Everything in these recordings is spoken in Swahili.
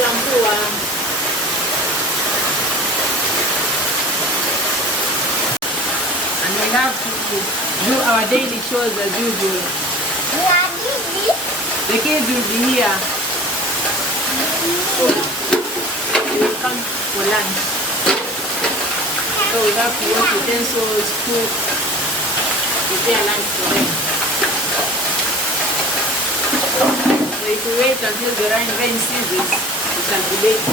kuchambua. And we have to do our daily chores as usual. The kids will be here. They will come for lunch. So we have to wash utensils, cook, prepare lunch for them. So if we wait until the rain ceases, it shall be late.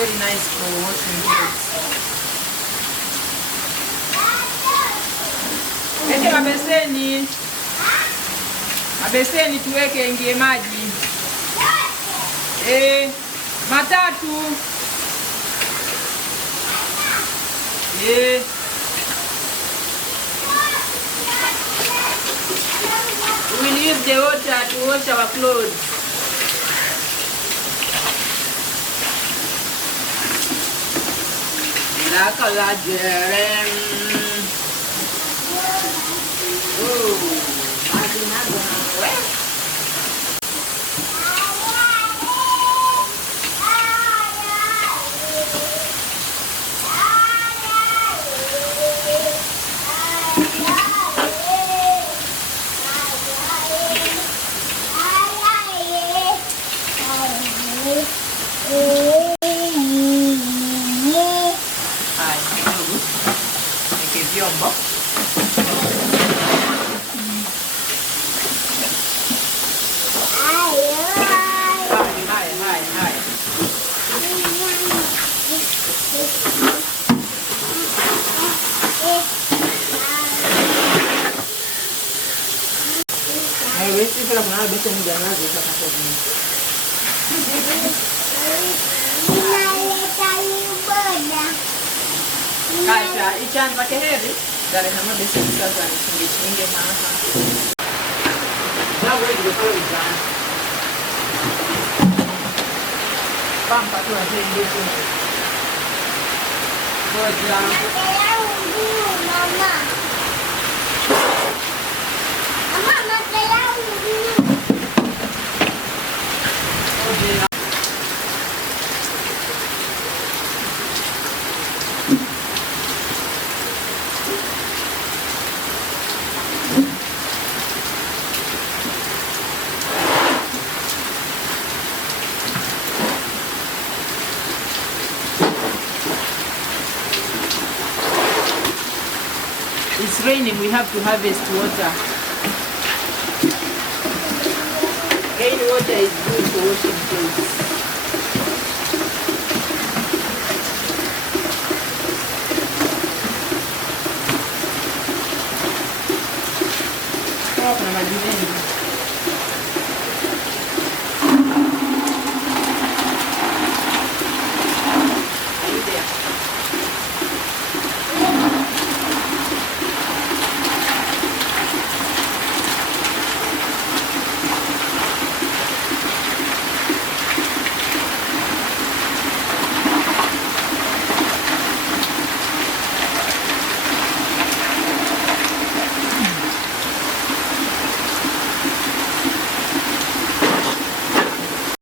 Very nice for washing clothes. Ete mabeseni tuweke ingie maji. Matatu. We will use the water to wash our clothes. La collagen. Vyombo. Hai. Haiwezi kula kuna besa ni jana za kazi. Kasha, ichan pakai heri dari nama besi bisa kan singgi mahal. Nah, boleh juga kalau ichan. Pampa tu aja ini tu. Bojang. Mama. Mama saya dulu. It's raining, we have to harvest water. Rain water is good for washing clothes.